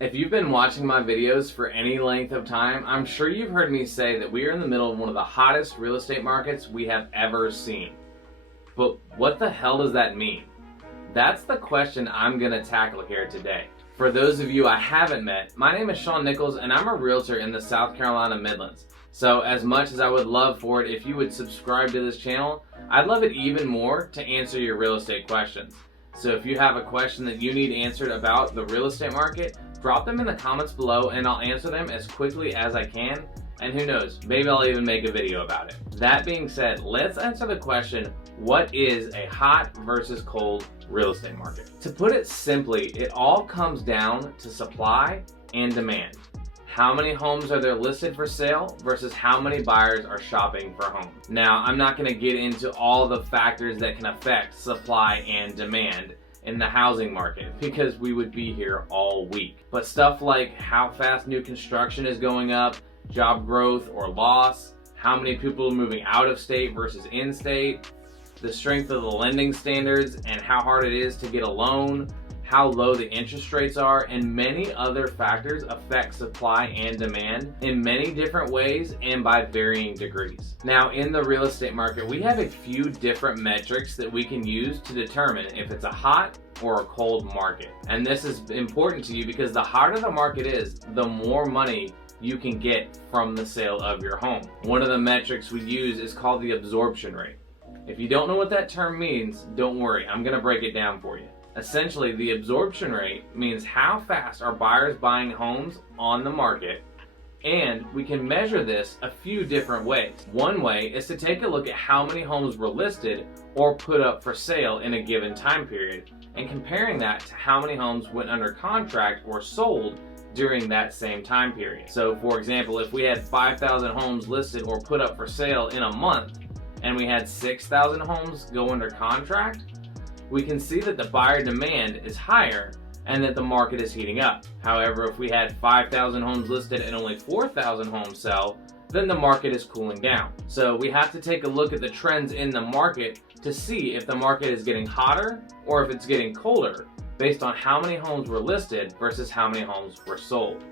If you've been watching my videos for any length of time, I'm sure you've heard me say that we are in the middle of one of the hottest real estate markets we have ever seen. But what the hell does that mean? That's the question I'm going to tackle here today. For those of you I haven't met, my name is Shaun Nichols and I'm a realtor in the South Carolina Midlands. So as much as I would love for it if you would subscribe to this channel, I'd love it even more to answer your real estate questions. So if you have a question that you need answered about the real estate market, drop them in the comments below and I'll answer them as quickly as I can. And who knows, maybe I'll even make a video about it. That being said, let's answer the question, what is a hot versus cold real estate market? To put it simply, it all comes down to supply and demand. How many homes are there listed for sale versus how many buyers are shopping for homes? Now, I'm not going to get into all the factors that can affect supply and demand in the housing market because we would be here all week. But stuff like how fast new construction is going up, job growth or loss, how many people are moving out of state versus in state, the strength of the lending standards and how hard it is to get a loan, how low the interest rates are, and many other factors affect supply and demand in many different ways and by varying degrees. Now, in the real estate market, we have a few different metrics that we can use to determine if it's a hot or a cold market. And this is important to you because the hotter the market is, the more money you can get from the sale of your home. One of the metrics we use is called the absorption rate. If you don't know what that term means, don't worry, I'm gonna break it down for you. Essentially, the absorption rate means how fast are buyers buying homes on the market, and we can measure this a few different ways. One way is to take a look at how many homes were listed or put up for sale in a given time period, and comparing that to how many homes went under contract or sold during that same time period. So for example, if we had 5,000 homes listed or put up for sale in a month, and we had 6,000 homes go under contract, we can see that the buyer demand is higher and that the market is heating up. However, if we had 5,000 homes listed and only 4,000 homes sell, then the market is cooling down. So we have to take a look at the trends in the market to see if the market is getting hotter or if it's getting colder based on how many homes were listed versus how many homes were sold.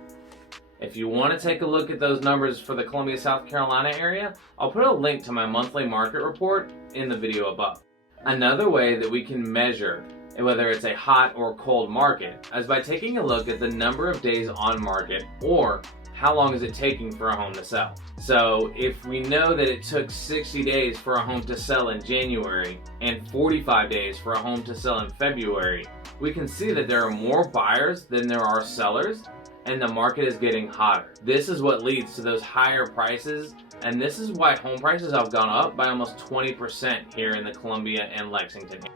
If you want to take a look at those numbers for the Columbia, South Carolina area, I'll put a link to my monthly market report in the video above. Another way that we can measure whether it's a hot or cold market is by taking a look at the number of days on market or how long is it taking for a home to sell. So if we know that it took 60 days for a home to sell in January and 45 days for a home to sell in February, we can see that there are more buyers than there are sellers and the market is getting hotter. This is what leads to those higher prices, and this is why home prices have gone up by almost 20% here in the Columbia and Lexington area.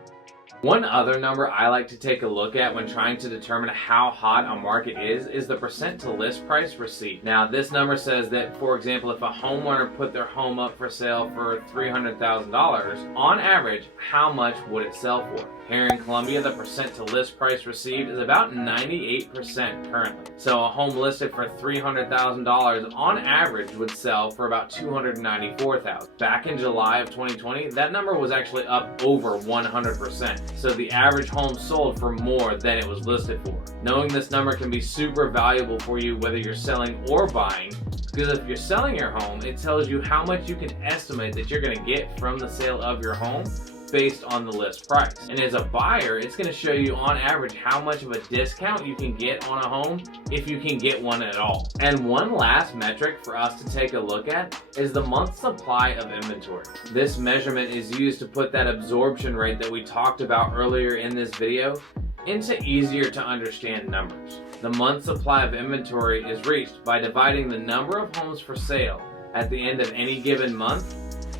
One other number I like to take a look at when trying to determine how hot a market is the percent to list price receipt. Now this number says that, for example, if a homeowner put their home up for sale for $300,000, on average, how much would it sell for? Here in Columbia, the percent to list price received is about 98% currently. So a home listed for $300,000 on average would sell for about $294,000. Back in July of 2020, that number was actually up over 100%. So the average home sold for more than it was listed for. Knowing this number can be super valuable for you whether you're selling or buying, because if you're selling your home, it tells you how much you can estimate that you're going to get from the sale of your home based on the list price. And as a buyer, it's going to show you on average how much of a discount you can get on a home if you can get one at all. And one last metric for us to take a look at is the month supply of inventory. This measurement is used to put that absorption rate that we talked about earlier in this video into easier to understand numbers. The month supply of inventory is reached by dividing the number of homes for sale at the end of any given month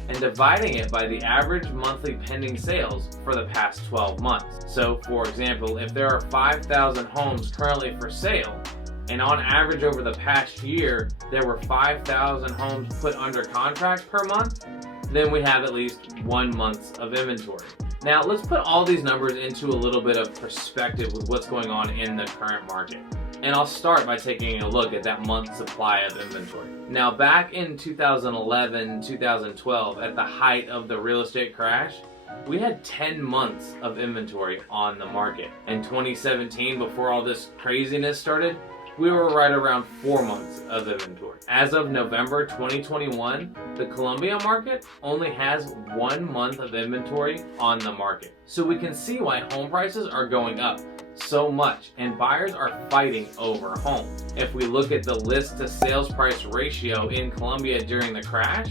and dividing it by the average monthly pending sales for the past 12 months. So for example, if there are 5,000 homes currently for sale, and on average over the past year, there were 5,000 homes put under contract per month, then we have at least 1 month of inventory. Now let's put all these numbers into a little bit of perspective with what's going on in the current market. And I'll start by taking a look at that month supply of inventory. Now back in 2011, 2012, at the height of the real estate crash, we had 10 months of inventory on the market. In 2017, before all this craziness started, we were right around 4 months of inventory. As of November 2021, the Columbia market only has 1 month of inventory on the market. So we can see why home prices are going up so much and buyers are fighting over homes. If we look at the list to sales price ratio in Columbia during the crash,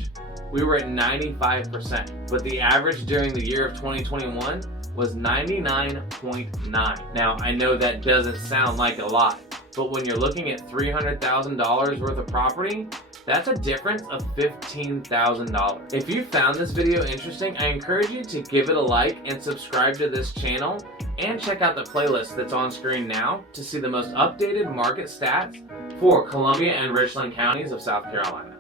we were at 95%, but the average during the year of 2021 was 99.9. Now, I know that doesn't sound like a lot, but when you're looking at $300,000 worth of property, that's a difference of $15,000. If you found this video interesting, I encourage you to give it a like and subscribe to this channel, and check out the playlist that's on screen now to see the most updated market stats for Columbia and Richland counties of South Carolina.